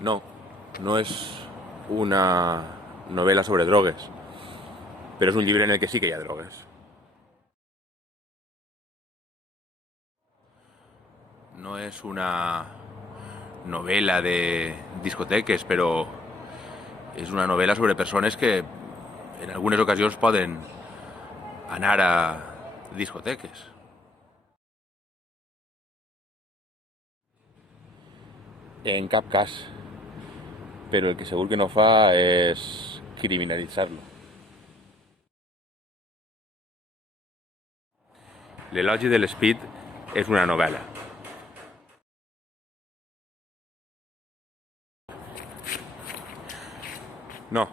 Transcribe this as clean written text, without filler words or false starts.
No, no és una novel·la sobre drogues, però és un llibre en el que sí que hi ha drogues. No és una novel·la de discoteques, però és una novel·la sobre persones que en algunes ocasions poden anar a discoteques. En cap cas, però el que segur que no fa és criminalitzar-lo. L'elogi de l'Speed és una novel·la. No,